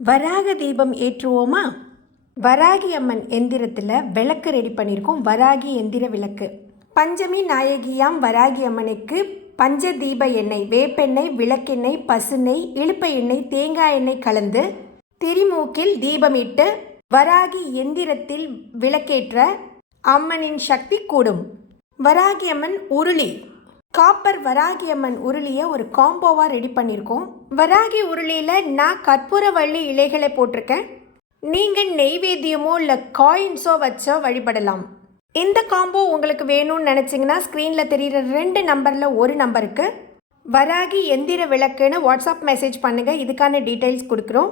வராக தீபம் ஏற்றுவோமா? வராகி அம்மன் எந்திரத்தில் விளக்கு ரெடி பண்ணியிருக்கோம் வராகி எந்திர விளக்கு. பஞ்சமி நாயகியாம் வராகி அம்மனுக்கு பஞ்ச தீப எண்ணெய் வேப்பெண்ணெய் விளக்கெண்ணெய் பசுநெய் இழுப்ப எண்ணெய் தேங்காய் எண்ணெய் கலந்து திரிமூக்கில் தீபமிட்டு வராகி எந்திரத்தில் விளக்கேற்ற அம்மனின் சக்தி கூடும். வராகி அம்மன் உருளி. காப்பர் வராகி அம்மன் உருளியை ஒரு காம்போவாக ரெடி பண்ணியிருக்கோம் வராகி உருளியில் நான் கற்பூரவள்ளி இலைகளை போட்டிருக்கேன். நீங்கள் நெய்வேத்தியமோ இல்லை காயின்ஸோ வச்சோ வழிபடலாம். இந்த காம்போ உங்களுக்கு வேணும்னு நினச்சிங்கன்னா ஸ்க்ரீனில் தெரிகிற ரெண்டு நம்பரில் ஒரு நம்பருக்கு. வராகி எந்திர விளக்குன்னு வாட்ஸ்அப் மெசேஜ் பண்ணுங்கள் இதுக்கான டீட்டெயில்ஸ் கொடுக்குறோம்.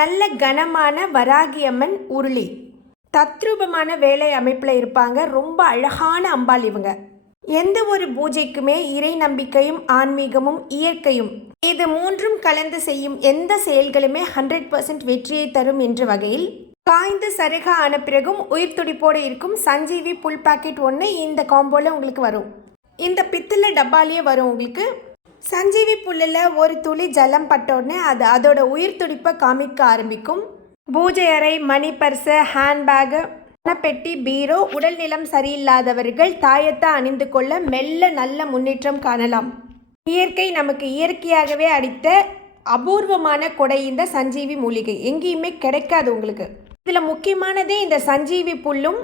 நல்ல கனமான வராகி அம்மன் உருளி. தத்ரூபமான வேலை அமைப்பில் இருப்பாங்க. ரொம்ப அழகான அம்பாள் இவங்க. எந்த ஒரு பூஜைக்குமே இறை நம்பிக்கையும் ஆன்மீகமும் இயற்கையும் இது மூன்றும் கலந்து செய்யும் எந்த செயல்களுமே ஹண்ட்ரட் பர்சன்ட் வெற்றியை தரும் என்ற வகையில் காய்ந்து சருகா ஆன பிறகும் உயிர் துடிப்போடு இருக்கும் சஞ்சீவி புல் பாக்கெட் ஒன்று இந்த காம்போல உங்களுக்கு வரும். இந்த பித்தளை டப்பாலேயே வரும் உங்களுக்கு. சஞ்சீவி புல்லில் ஒரு துளி ஜலம் பட்டோடனே அது அதோட உயிர் துடிப்பை காமிக்க ஆரம்பிக்கும். பூஜை அறை மணி பர்ஸு ஹேண்ட்பேகு பணப்பெட்டி பீரோ உடல்நிலம் சரியில்லாதவர்கள் தாயத்தை அணிந்து கொள்ள மெல்ல நல்ல முன்னேற்றம் காணலாம். இயற்கை நமக்கு இயற்கையாகவே அடித்த அபூர்வமான கொடை இந்த சஞ்சீவி மூலிகை. எங்கேயுமே கிடைக்காது உங்களுக்கு. இதில் முக்கியமானதே இந்த சஞ்சீவி புல்லும்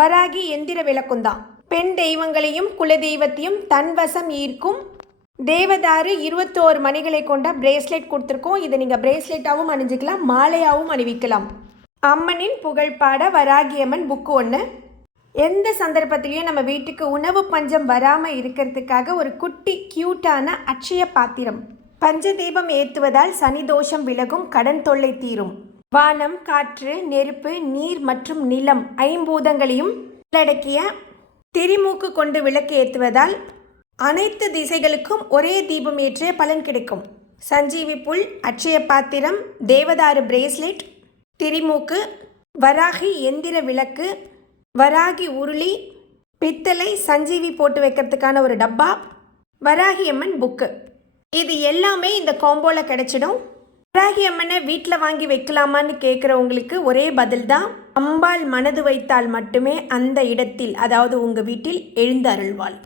வராகி எந்திர விளக்கும் தான் பெண் தெய்வங்களையும் குலதெய்வத்தையும் தன்வசம் ஈர்க்கும் தேவதாறு இருபத்தோரு மணிகளை கொண்ட பிரேஸ்லெட் கொடுத்துருக்கோம். இதை நீங்கள் பிரேஸ்லெட்டாகவும் அணிஞ்சிக்கலாம் மாலையாகவும் அணிவிக்கலாம். அம்மனின் புகழ்பாட வராகியம்மன் புக்கு ஒன்று எந்த சந்தர்ப்பத்திலையும் நம்ம வீட்டுக்கு உணவு பஞ்சம் வராமல் இருக்கிறதுக்காக ஒரு குட்டி க்யூட்டான அட்சய பாத்திரம். பஞ்சதீபம் ஏற்றுவதால் சனி தோஷம் விலகும் கடன் தொல்லை தீரும். வானம் காற்று நெருப்பு நீர் மற்றும் நிலம் ஐம்பூதங்களையும் உள்ளடக்கிய திரிமூக்கு கொண்டு விளக்கு ஏற்றுவதால் அனைத்து திசைகளுக்கும் ஒரே தீபம் ஏற்றிய பலன் கிடைக்கும். சஞ்சீவி புல் அட்சய பாத்திரம் தேவதாரு பிரேஸ்லெட் திரிமூக்கு வராகி எந்திர விளக்கு வராகி உருளி பித்தளை சஞ்சீவி போட்டு வைக்கிறதுக்கான ஒரு டப்பா வராகி அம்மன் புக்கு இது எல்லாமே இந்த காம்போவில் கிடைச்சிடும். வராகி அம்மனை வீட்டில் வாங்கி வைக்கலாமான்னு கேட்குறவங்களுக்கு ஒரே பதில் தான் அம்பாள் மனது வைத்தால் மட்டுமே அந்த இடத்தில் அதாவது உங்கள் வீட்டில் எழுந்து அருள்வாள்.